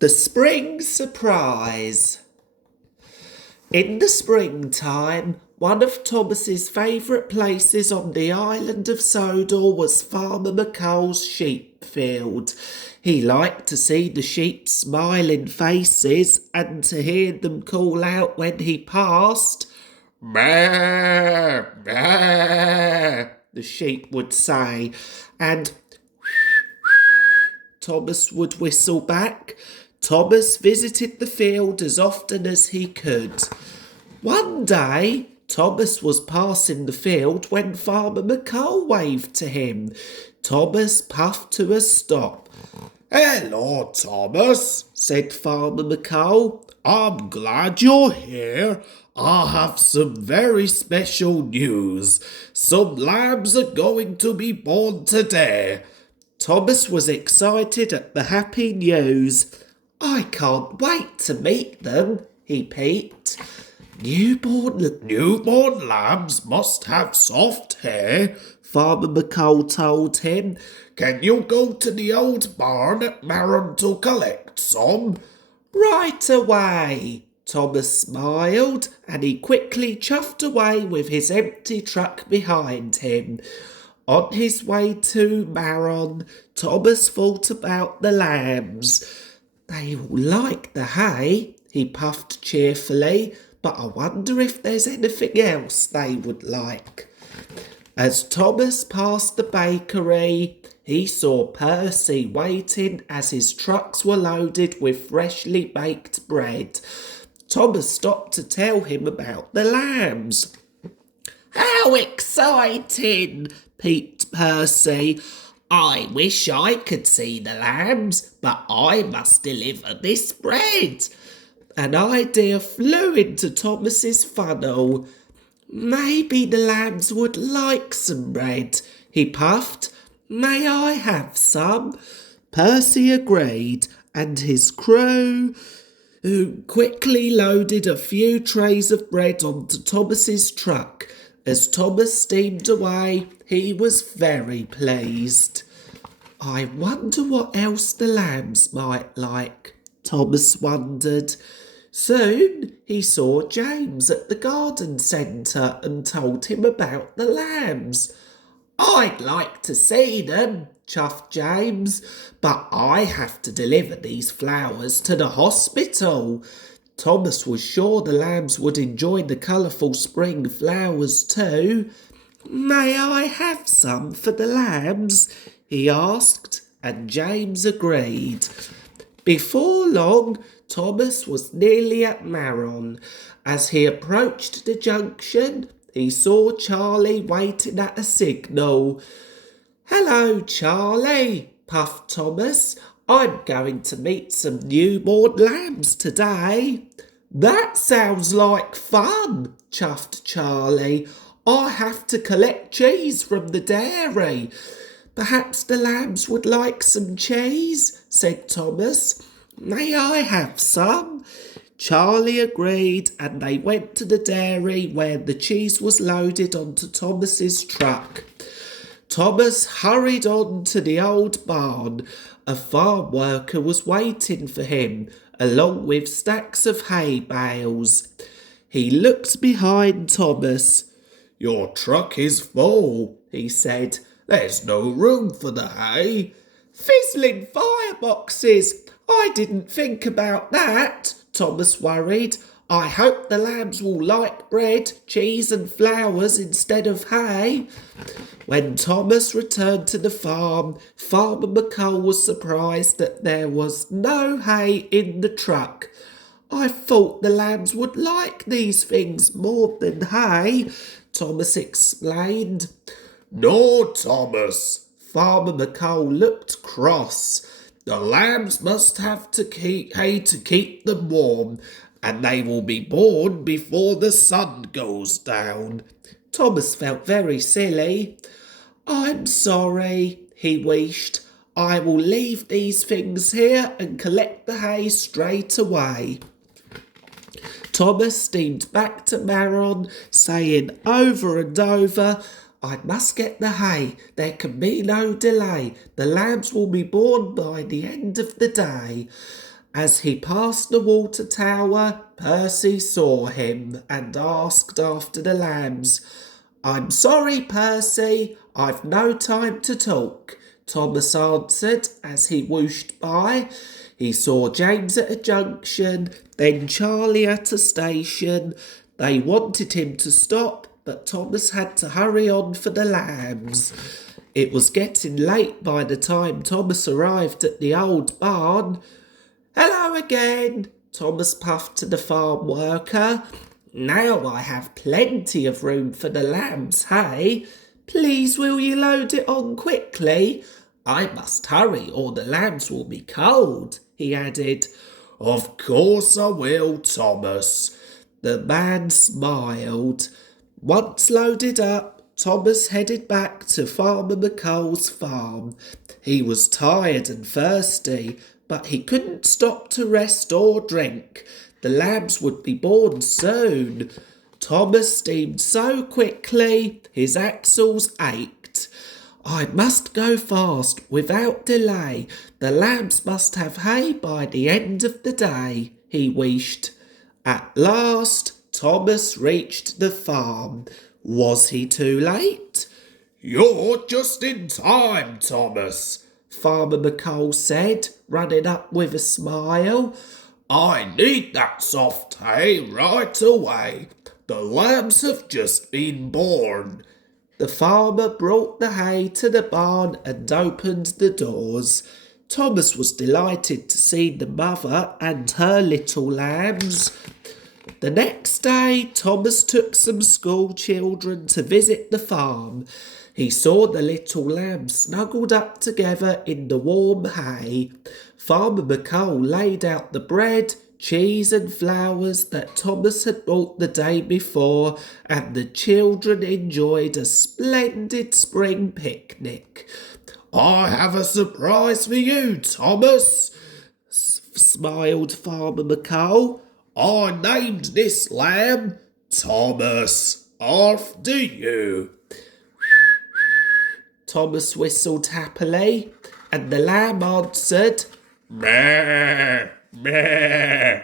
The Spring Surprise. In the springtime, one of Thomas's favourite places on the island of Sodor was Farmer McColl's sheep field. He liked to see the sheep's smiling faces and to hear them call out when he passed. "Maa, maa," the sheep would say, and Thomas would whistle back. Thomas visited the field as often as he could. One day, Thomas was passing the field when Farmer McColl waved to him. Thomas puffed to a stop. "Hello, Thomas," said Farmer McColl. "I'm glad you're here. I have some very special news. Some lambs are going to be born today." Thomas was excited at the happy news. "I can't wait to meet them," he peeped. Newborn lambs must have soft hair," Farmer McColl told him. "Can you go to the old barn at Marron to collect some?" "Right away," Thomas smiled, and he quickly chuffed away with his empty truck behind him. On his way to Marron, Thomas thought about the lambs. "They will like the hay," he puffed cheerfully, "but I wonder if there's anything else they would like." As Thomas passed the bakery, he saw Percy waiting as his trucks were loaded with freshly baked bread. Thomas stopped to tell him about the lambs. "How exciting!" peeped Percy. "I wish I could see the lambs, but I must deliver this bread." An idea flew into Thomas's funnel. "Maybe the lambs would like some bread," he puffed. "May I have some?" Percy agreed, and his crew quickly loaded a few trays of bread onto Thomas's truck. As Thomas steamed away, he was very pleased. "I wonder what else the lambs might like," Thomas wondered. Soon he saw James at the garden centre and told him about the lambs. "I'd like to see them," chuffed James, "but I have to deliver these flowers to the hospital." Thomas was sure the lambs would enjoy the colourful spring flowers too. "May I have some for the lambs?" he asked, and James agreed. Before long, Thomas was nearly at Marron. As he approached the junction, he saw Charlie waiting at a signal. "Hello, Charlie," puffed Thomas. "I'm going to meet some newborn lambs today." "That sounds like fun," chuffed Charlie. "I have to collect cheese from the dairy." "Perhaps the lambs would like some cheese," said Thomas. "May I have some?" Charlie agreed, and they went to the dairy where the cheese was loaded onto Thomas's truck. Thomas hurried on to the old barn. A farm worker was waiting for him, along with stacks of hay bales. He looked behind Thomas. "Your truck is full," he said. "There's no room for the hay." "Fizzling fireboxes! I didn't think about that," Thomas worried. "I hope the lambs will like bread, cheese and flowers instead of hay." When Thomas returned to the farm, Farmer McColl was surprised that there was no hay in the truck. "I thought the lambs would like these things more than hay," Thomas explained. "No, Thomas." Farmer McColl looked cross. "The lambs must have hay to keep them warm, and they will be born before the sun goes down." Thomas felt very silly. "I'm sorry," he wished. "I will leave these things here and collect the hay straight away." Thomas steamed back to Marron, saying over and over, "I must get the hay. There can be no delay. The lambs will be born by the end of the day." As he passed the water tower, Percy saw him and asked after the lambs. "I'm sorry, Percy, I've no time to talk," Thomas answered as he whooshed by. He saw James at a junction, then Charlie at a station. They wanted him to stop, but Thomas had to hurry on for the lambs. It was getting late by the time Thomas arrived at the old barn. "Hello again," Thomas puffed to the farm worker. "Now I have plenty of room for the lambs' hay. Please will you load it on quickly? I must hurry or the lambs will be cold," he added. "Of course I will, Thomas." The man smiled. Once loaded up, Thomas headed back to Farmer McColl's farm. He was tired and thirsty, but he couldn't stop to rest or drink. The lambs would be born soon. Thomas steamed so quickly, his axles ached. "I must go fast, without delay. The lambs must have hay by the end of the day," he wished. At last, Thomas reached the farm. Was he too late? "You're just in time, Thomas," Farmer McColl said, running up with a smile. "I need that soft hay right away. The lambs have just been born." The farmer brought the hay to the barn and opened the doors. Thomas was delighted to see the mother and her little lambs. The next day, Thomas took some school children to visit the farm. He saw the little lambs snuggled up together in the warm hay. Farmer McColl laid out the bread, cheese and flowers that Thomas had bought the day before, and the children enjoyed a splendid spring picnic. "I have a surprise for you, Thomas," smiled Farmer McColl. "I named this lamb Thomas, after you." Thomas whistled happily, and the lamb answered, "Meh, meh."